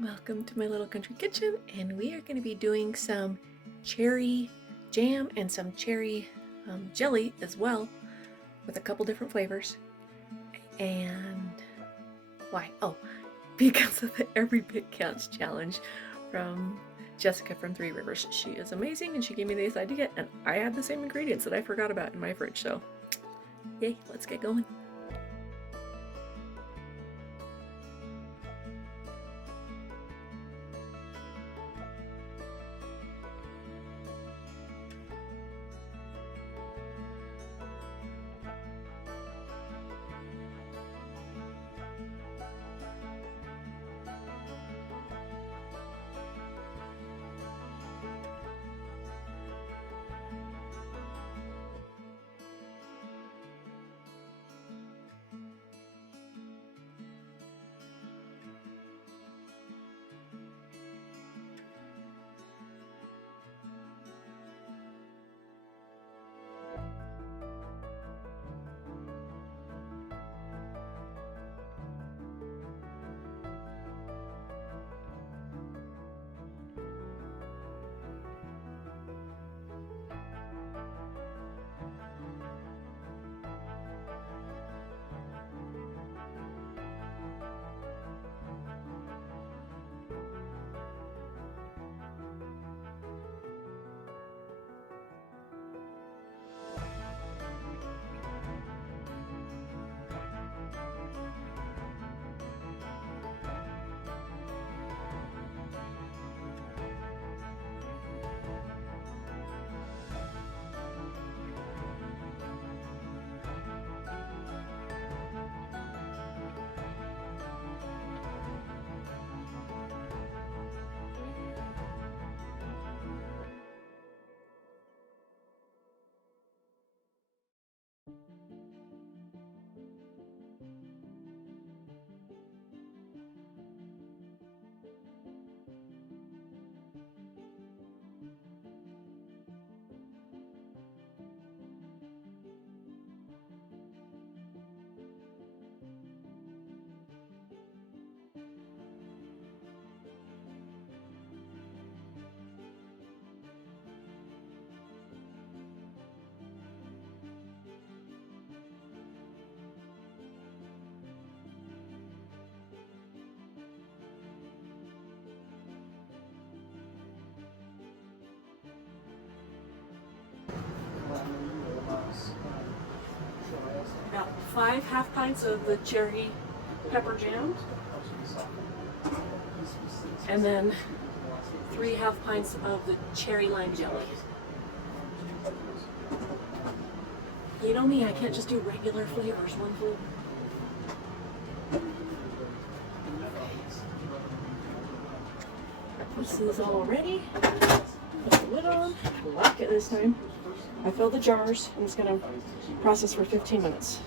Welcome to my little country kitchen, and we are going to be doing some cherry jam and some cherry jelly as well, with a couple different flavors. And why? Oh, because of the Every Bit Counts challenge from Jessica from Three Rivers. She is amazing, and she gave me this idea, and I had the same ingredients that I forgot about in my fridge, so yay, let's get going. About 5 half pints of the cherry pepper jam, and then 3 half pints of the cherry lime jelly. You know me, I can't just do regular flavors, one flavor. This is all ready. Put the lid on. Lock it this time. I filled the jars. I'm just gonna process for 15 minutes.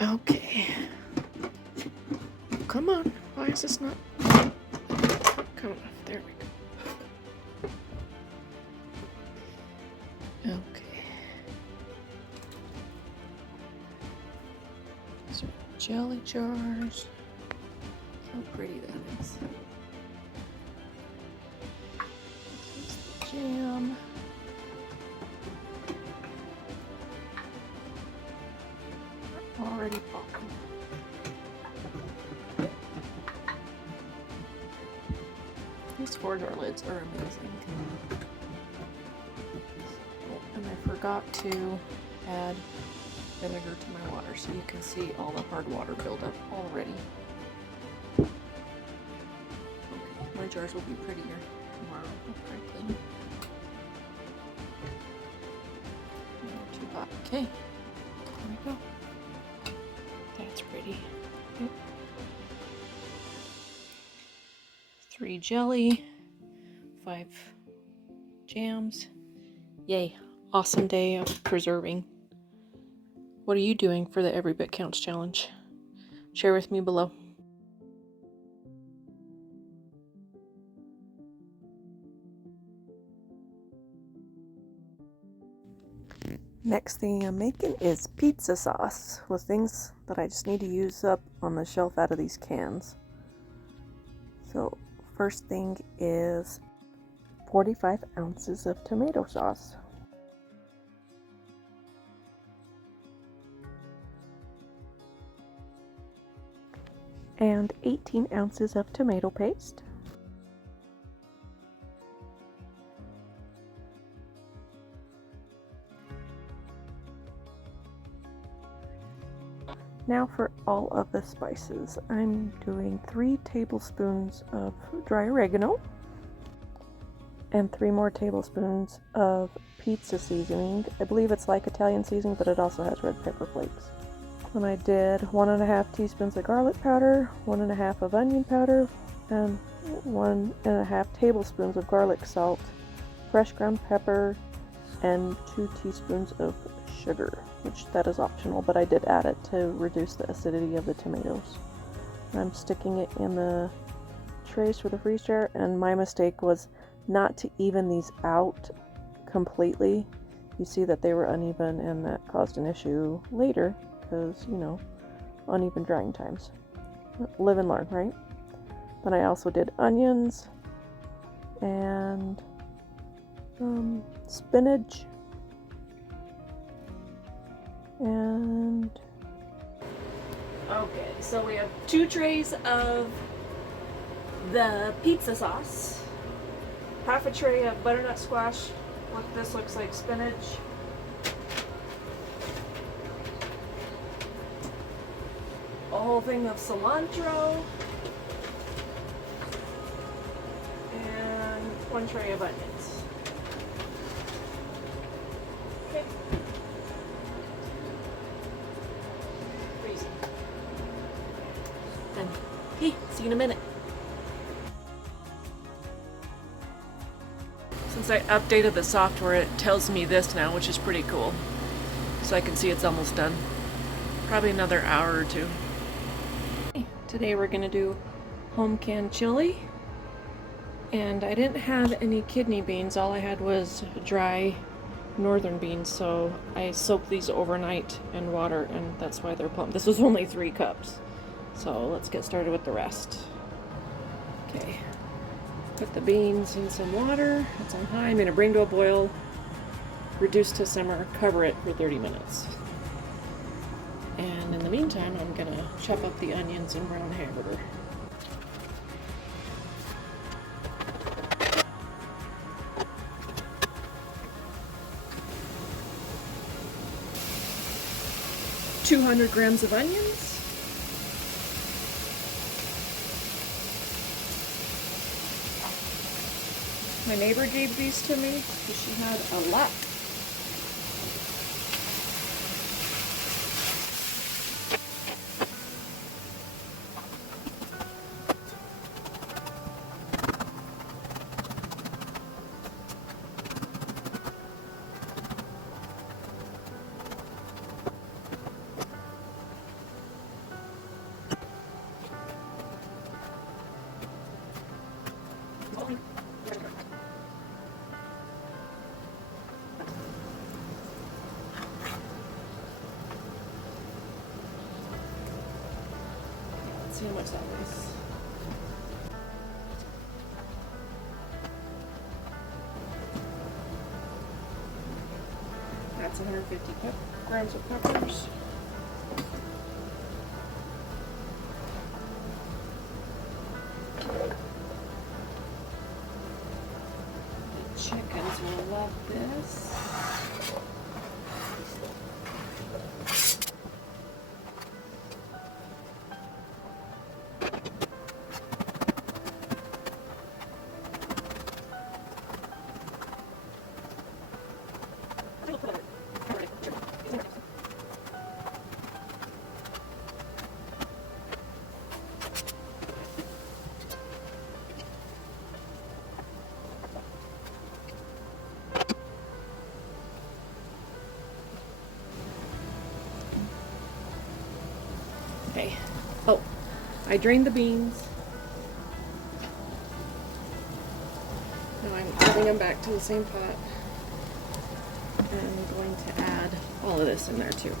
Okay. Come on. Why is this not coming off? There we go. Okay. So jelly jars. How pretty that is. This is the jam. Already popping. These 4-jar lids are amazing. Oh, and I forgot to add vinegar to my water, so you can see all the hard water buildup already. Okay, my jars will be prettier tomorrow, frankly. Not too hot. Okay, there we go. That's pretty. Yep. 3 jelly, 5 jams. Yay, awesome day of preserving. What are you doing for the Every Bit Counts challenge? Share with me below. Next thing I'm making is pizza sauce with things that I just need to use up on the shelf out of these cans. So first thing is 45 ounces of tomato sauce. And 18 ounces of tomato paste. Now for all of the spices. I'm doing 3 tablespoons of dry oregano and 3 more tablespoons of pizza seasoning. I believe it's like Italian seasoning, but it also has red pepper flakes. And I did 1.5 teaspoons of garlic powder, 1.5 of onion powder, and 1.5 tablespoons of garlic salt, fresh ground pepper, and 2 teaspoons of sugar, which that is optional, but I did add it to reduce the acidity of the tomatoes. I'm sticking it in the trays for the freeze dryer, and my mistake was not to even these out completely. You see that they were uneven, and that caused an issue later because, you know, uneven drying times. Live and learn, right? Then I also did onions and spinach and okay, so we have 2 trays of the pizza sauce, half a tray of butternut squash, what this looks like spinach, a whole thing of cilantro, and 1 tray of onions. Okay. Freezing. Then, hey, see you in a minute. Since I updated the software, it tells me this now, which is pretty cool. So I can see it's almost done. Probably another hour or 2. today we're gonna do home canned chili. And I didn't have any kidney beans, all I had was dry northern beans, so I soaked these overnight in water, and that's why they're plump. This was only 3 cups. So let's get started with the rest. Okay, put the beans in some water. It's on high. I'm going to bring to a boil, reduce to simmer, cover it for 30 minutes. And in the meantime, I'm going to chop up the onions and brown hamburger. $200 grams of onions. My neighbor gave these to me because she had a lot. See how much that was. That's 150 grams of peppers. The chickens will love this. Okay. Oh, I drained the beans. Now I'm adding them back to the same pot. And I'm going to add all of this in there too.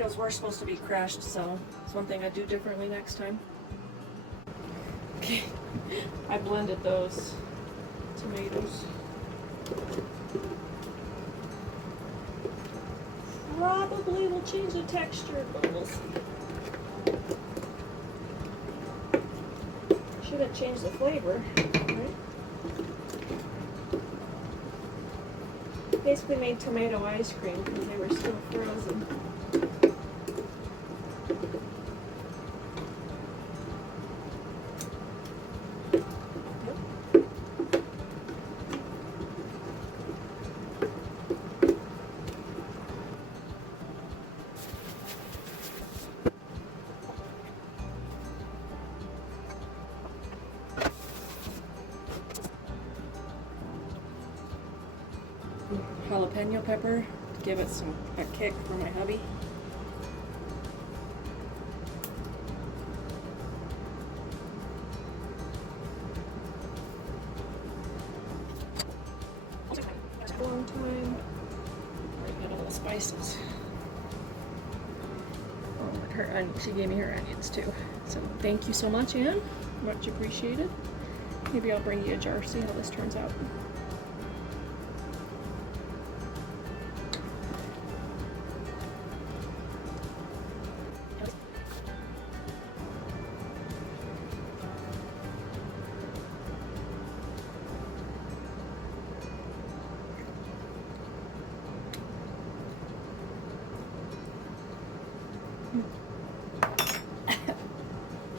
tomatoes were supposed to be crushed, so it's one thing I do differently next time. Okay, I blended those tomatoes. Probably will change the texture, but we'll see. Shouldn't change the flavor, right? Basically made tomato ice cream because they were still frozen. Jalapeno pepper to give it a kick for my hubby. A long time. I got all the spices. Oh, she gave me her onions too. So thank you so much, Anne. Much appreciated. Maybe I'll bring you a jar, see how this turns out.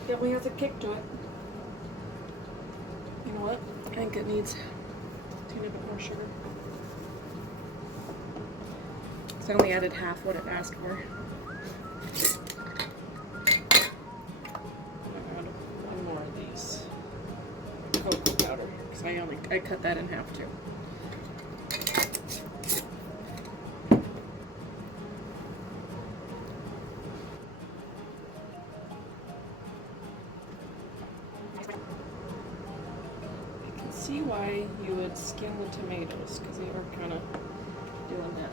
Definitely has a kick to it. You know what? I think it needs a tiny bit more sugar. So I only added half what it asked for. I'm gonna add one more of these cocoa powder because I cut that in half too. See why you would skin the tomatoes because they were kind of doing that.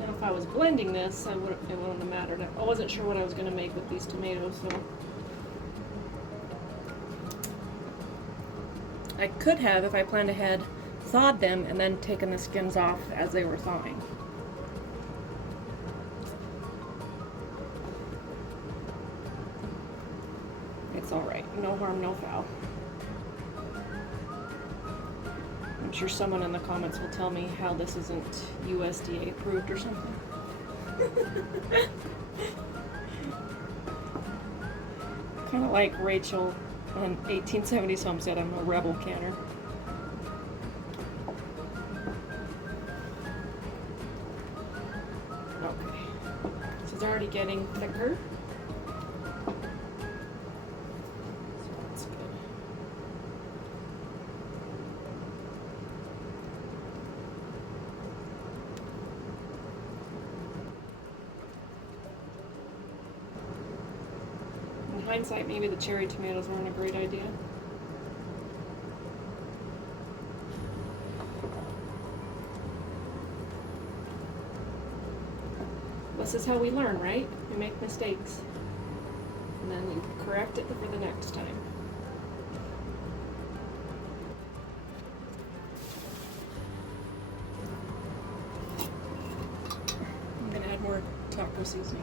If I was blending this, it wouldn't have mattered. I wasn't sure what I was going to make with these tomatoes, so I could have, if I planned ahead, thawed them and then taken the skins off as they were thawing. It's alright. No harm, no foul. I'm sure someone in the comments will tell me how this isn't USDA approved or something. Kind of like Rachel on 1870s Home said, I'm a rebel canner. Okay, so it's already getting thicker. In hindsight, maybe the cherry tomatoes weren't a great idea. This is how we learn, right? We make mistakes. And then you correct it for the next time. I'm going to add more taco seasoning.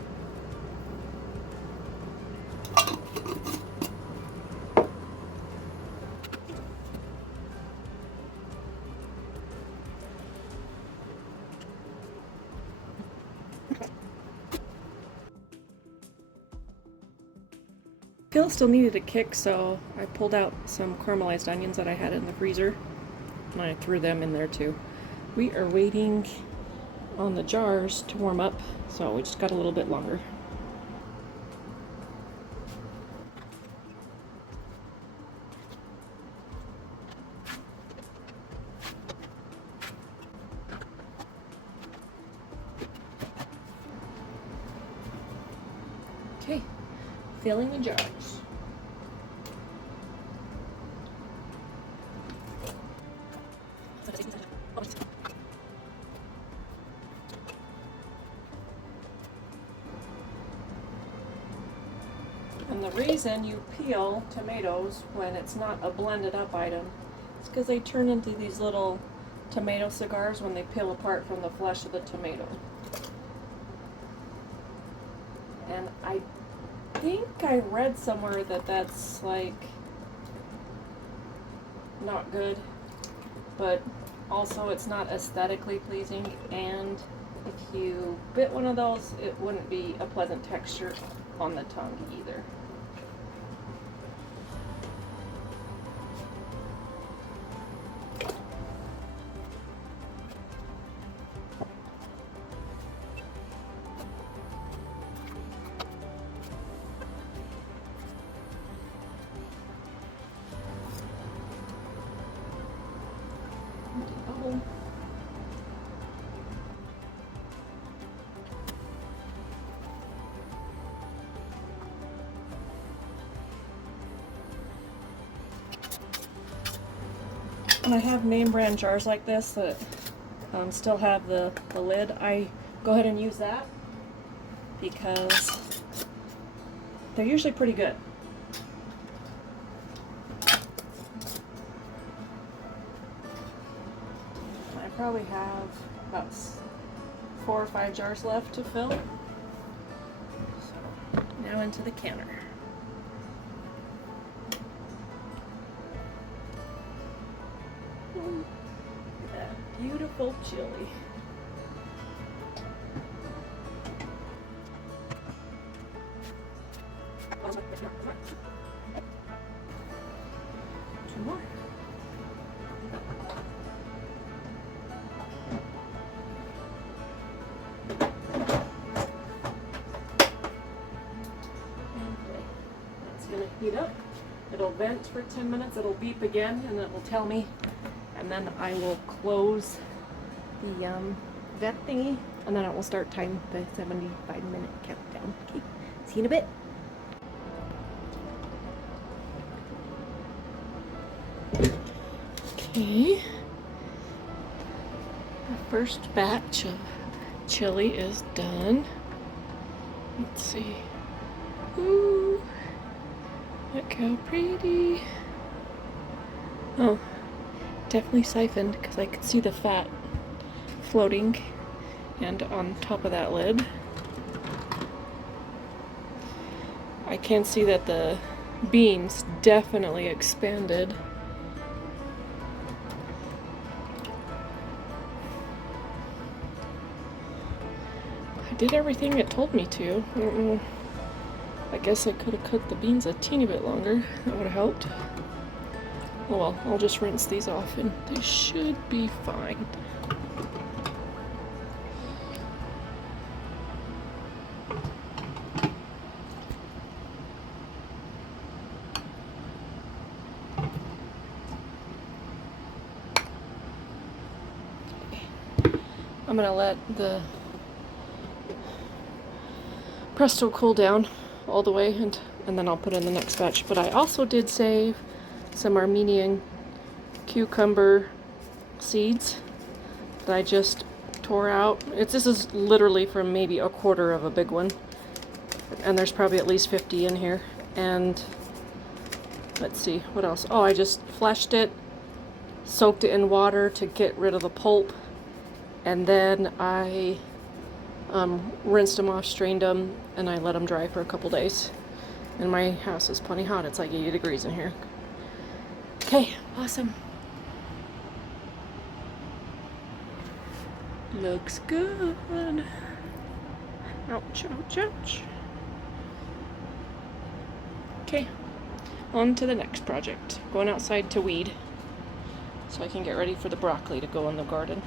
Phil still needed a kick, so I pulled out some caramelized onions that I had in the freezer, and I threw them in there too. We are waiting on the jars to warm up, so we just got a little bit longer. Okay, filling the jars. And the reason you peel tomatoes when it's not a blended up item is because they turn into these little tomato cigars when they peel apart from the flesh of the tomato. And I think I read somewhere that that's like not good, but also it's not aesthetically pleasing, and if you bit one of those, it wouldn't be a pleasant texture on the tongue either. Bubble. And I have name brand jars like this that still have the lid. I go ahead and use that because they're usually pretty good. I probably have about 4 or 5 jars left to fill. So now into the canner. That beautiful chili. Two more. It's going to heat up. It'll vent for 10 minutes. It'll beep again, and it will tell me. And then I will close the vent thingy, and then it will start time the 75-minute countdown. Okay, see you in a bit. Okay, the first batch of chili is done. Let's see. Ooh, look how pretty. Oh, definitely siphoned because I could see the fat floating and on top of that lid. I can see that the beans definitely expanded. I did everything it told me to. I don't know. I guess I could have cooked the beans a teeny bit longer. That would have helped. Oh well, I'll just rinse these off and they should be fine. Okay. I'm gonna let the Presto cool down all the way and then I'll put in the next batch. But I also did save some Armenian cucumber seeds that I just tore out. This is literally from maybe a quarter of a big one, and there's probably at least 50 in here. And let's see what else. Oh, I just fleshed it, soaked it in water to get rid of the pulp, and then I rinsed them off, strained them, and I let them dry for a couple days. And my house is plenty hot. It's like 80 degrees in here. Okay, awesome. Looks good. Ouch, ouch, ouch. Okay, on to the next project. Going outside to weed so I can get ready for the broccoli to go in the garden.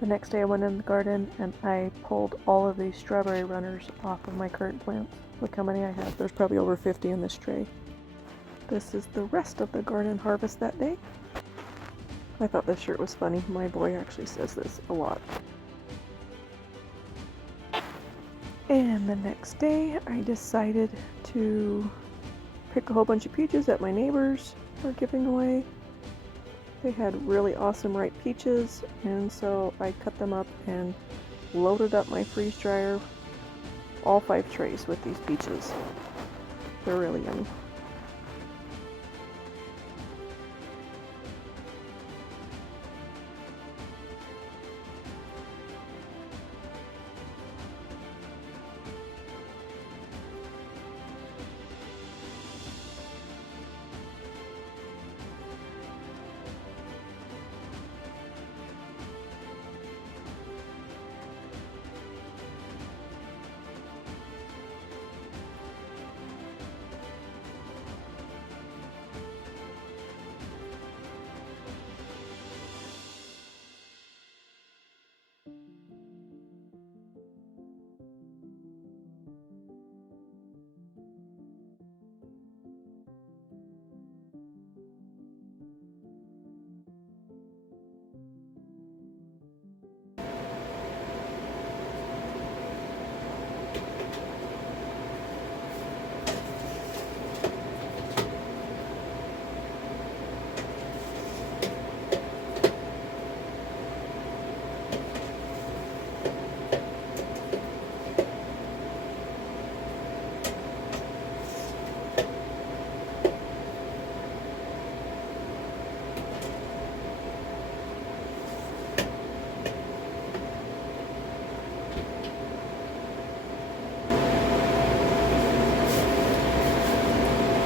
The next day I went in the garden and I pulled all of these strawberry runners off of my currant plants. Look how many I have. There's probably over 50 in this tray. This is the rest of the garden harvest that day. I thought this shirt was funny. My boy actually says this a lot. And the next day I decided to pick a whole bunch of peaches that my neighbors were giving away. They had really awesome ripe peaches, and so I cut them up and loaded up my freeze dryer, all 5 trays with these peaches. They're really yummy.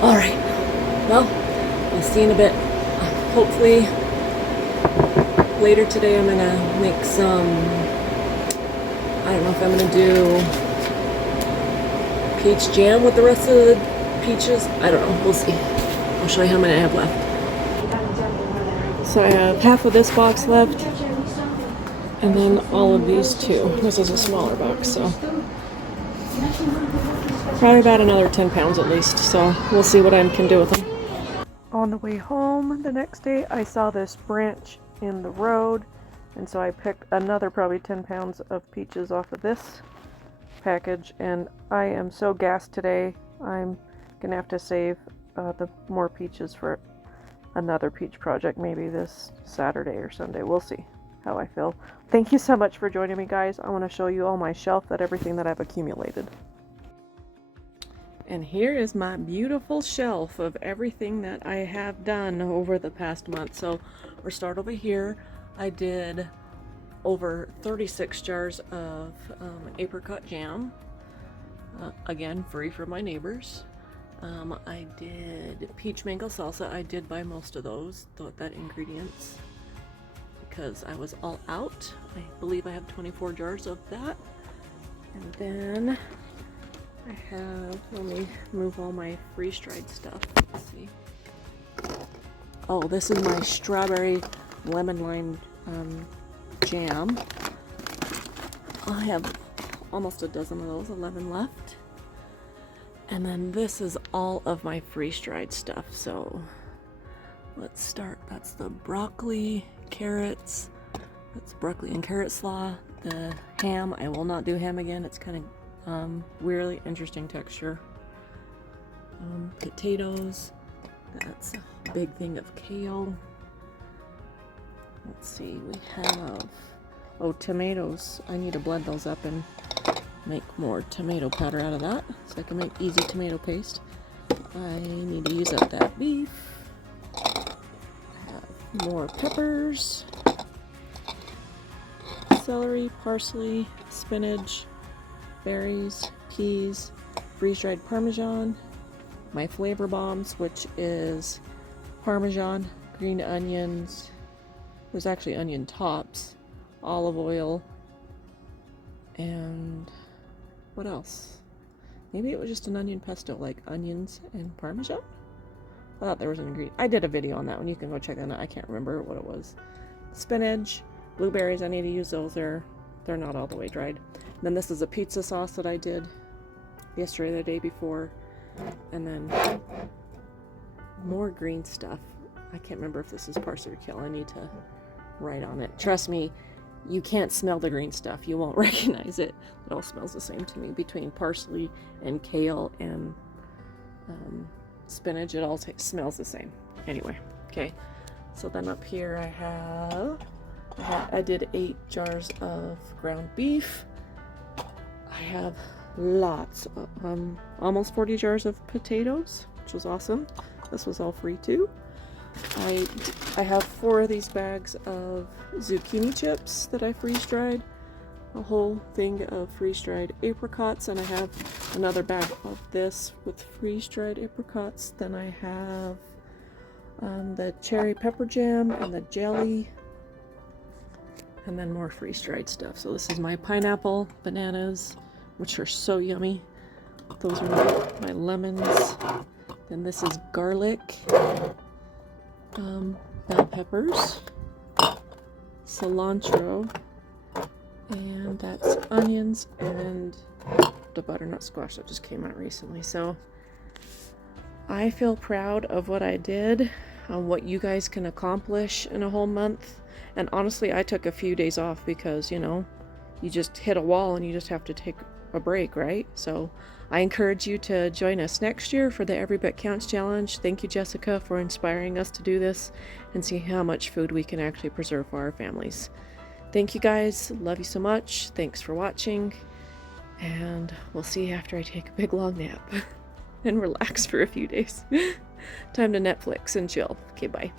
Alright, well, we'll see in a bit. Hopefully, later today I'm gonna make some, I don't know if I'm gonna do peach jam with the rest of the peaches. I don't know, we'll see. I'll show you how many I have left. So I have half of this box left, and then all of these too. This is a smaller box, so probably about another 10 pounds at least, so we'll see what I can do with them. On the way home the next day, I saw this branch in the road, and so I picked another probably 10 pounds of peaches off of this package, and I am so gassed today. I'm gonna have to save the more peaches for another peach project, maybe this Saturday or Sunday. We'll see how I feel. Thank you so much for joining me, guys. I want to show you all my shelf, everything that I've accumulated. And here is my beautiful shelf of everything that I have done over the past month. So we'll start over here. I did over 36 jars of apricot jam. Again, free from my neighbors. I did peach mango salsa. I did buy most of those, that ingredients, because I was all out. I believe I have 24 jars of that. And then I have, let me move all my freeze-dried stuff. Let's see. Oh, this is my strawberry lemon lime jam. I have almost a dozen of those, 11 left. And then this is all of my freeze-dried stuff. So let's start. That's the broccoli, carrots. That's broccoli and carrot slaw. The ham, I will not do ham again. It's kind of weirdly interesting texture. Potatoes, that's a big thing of kale. Let's see, we have, oh, tomatoes. I need to blend those up and make more tomato powder out of that so I can make easy tomato paste. I need to use up that beef. I have more peppers, celery, parsley, spinach, berries, peas, freeze-dried Parmesan, my flavor bombs, which is Parmesan, green onions, there's actually onion tops, olive oil, and what else? Maybe it was just an onion pesto, like onions and Parmesan. I thought there was an ingredient. I did a video on that one. You can go check that out. I can't remember what it was. Spinach, blueberries. I need to use those. They're not all the way dried. And then this is a pizza sauce that I did yesterday or the day before. And then more green stuff. I can't remember if this is parsley or kale. I need to write on it. Trust me, you can't smell the green stuff. You won't recognize it. It all smells the same to me. Between parsley and kale and spinach, it all smells the same. Anyway, okay. So then up here I did 8 jars of ground beef. I have lots of, almost 40 jars of potatoes, which was awesome. This was all free too. I have 4 of these bags of zucchini chips that I freeze dried, a whole thing of freeze dried apricots, and I have another bag of this with freeze dried apricots. Then I have the cherry pepper jam and the jelly, and then more freeze dried stuff. So this is my pineapple, bananas, which are so yummy. Those are my lemons. Then this is garlic, bell peppers, cilantro, and that's onions, and the butternut squash that just came out recently. So I feel proud of what I did, what you guys can accomplish in a whole month. And honestly, I took a few days off because, you know, you just hit a wall and you just have to take a break, right? So I encourage you to join us next year for the Every Bit Counts Challenge. Thank you, Jessica, for inspiring us to do this and see how much food we can actually preserve for our families. Thank you guys. Love you so much. Thanks for watching. And we'll see you after I take a big long nap and relax for a few days. Time to Netflix and chill. Okay, bye.